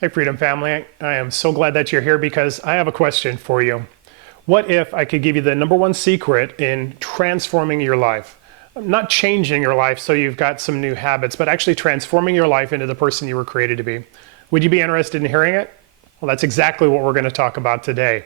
Hey, Freedom Family. I am so glad that you're here because I have a question for you. What if I could give you the number one secret in transforming your life? Not changing your life so you've got some new habits, but actually transforming your life into the person you were created to be. Would you be interested in hearing it? Well, that's exactly what we're going to talk about today.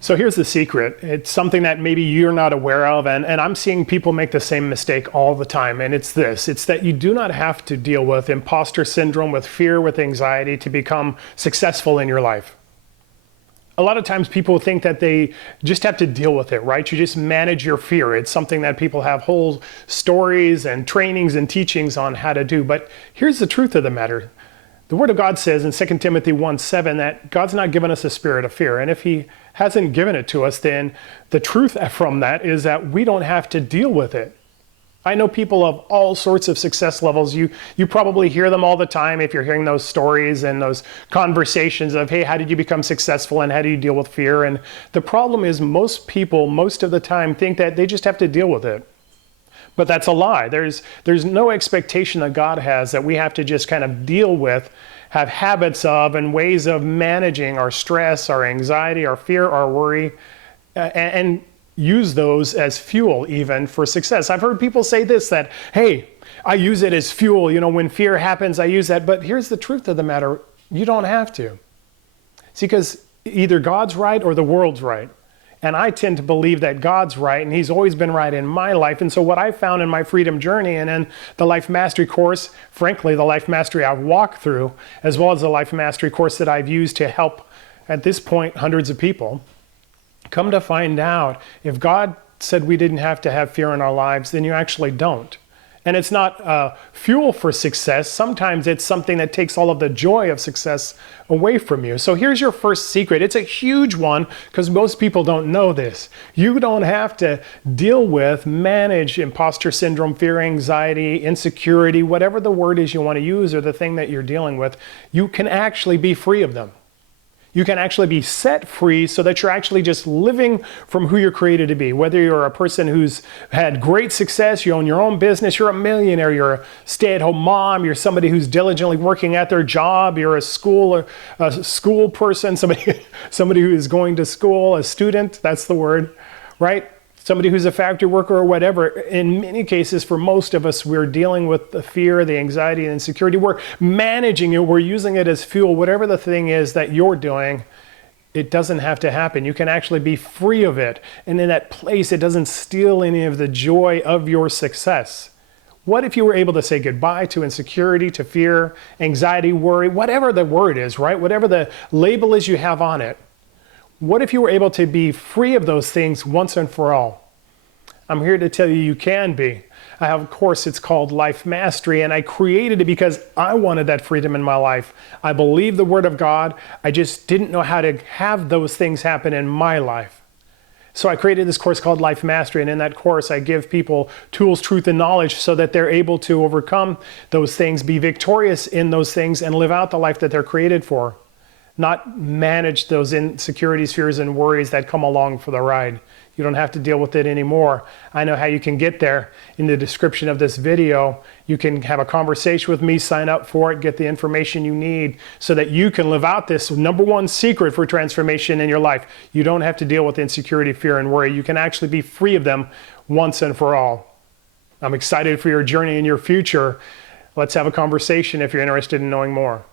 So here's the secret. It's something that maybe you're not aware of, and I'm seeing people make the same mistake all the time, and it's this. It's that you do not have to deal with imposter syndrome, with fear, with anxiety to become successful in your life. A lot of times people think that they just have to deal with it, right? You just manage your fear. It's something that people have whole stories and trainings and teachings on how to do. But here's the truth of the matter. The Word of God says in 2 Timothy 1:7 that God's not given us a spirit of fear. And if He hasn't given it to us, then the truth from that is that we don't have to deal with it. I know people of all sorts of success levels. You probably hear them all the time if you're hearing those stories and those conversations of, hey, how did you become successful and how do you deal with fear? And the problem is most people, most of the time, think that they just have to deal with it. But that's a lie. There's no expectation that God has that we have to just kind of deal with, have habits of, and ways of managing our stress, our anxiety, our fear, our worry, and use those as fuel even for success. I've heard people say this, that, hey, I use it as fuel. You know, when fear happens, I use that. But here's the truth of the matter. You don't have to. See, because either God's right or the world's right. And I tend to believe that God's right, and He's always been right in my life. And so what I found in my freedom journey and in the Life Mastery course, frankly, the Life Mastery I've walked through, as well as the Life Mastery course that I've used to help, at this point, hundreds of people, come to find out, if God said we didn't have to have fear in our lives, then you actually don't. And it's not fuel for success. Sometimes it's something that takes all of the joy of success away from you. So here's your first secret. It's a huge one because most people don't know this. You don't have to deal with, manage imposter syndrome, fear, anxiety, insecurity, whatever the word is you want to use or the thing that you're dealing with. You can actually be free of them. You can actually be set free so that you're actually just living from who you're created to be. Whether you're a person who's had great success, you own your own business, you're a millionaire, you're a stay-at-home mom, you're somebody who's diligently working at their job, you're a school person, somebody who is going to school, a student, that's the word, right? Somebody who's a factory worker or whatever. In many cases, for most of us, we're dealing with the fear, the anxiety, and insecurity. We're managing it. We're using it as fuel. Whatever the thing is that you're doing, it doesn't have to happen. You can actually be free of it. And in that place, it doesn't steal any of the joy of your success. What if you were able to say goodbye to insecurity, to fear, anxiety, worry, whatever the word is, right? Whatever the label is you have on it. What if you were able to be free of those things once and for all? I'm here to tell you you can be. I have a course, it's called Life Mastery, and I created it because I wanted that freedom in my life. I believe the Word of God. I just didn't know how to have those things happen in my life. So I created this course called Life Mastery, and in that course I give people tools, truth, and knowledge so that they're able to overcome those things, be victorious in those things, and live out the life that they're created for. Not manage those insecurities, fears, and worries that come along for the ride. You don't have to deal with it anymore. I know how you can get there. In the description of this video, you can have a conversation with me, sign up for it, get the information you need so that you can live out this number one secret for transformation in your life. You don't have to deal with insecurity, fear, and worry. You can actually be free of them once and for all. I'm excited for your journey and your future. Let's have a conversation if you're interested in knowing more.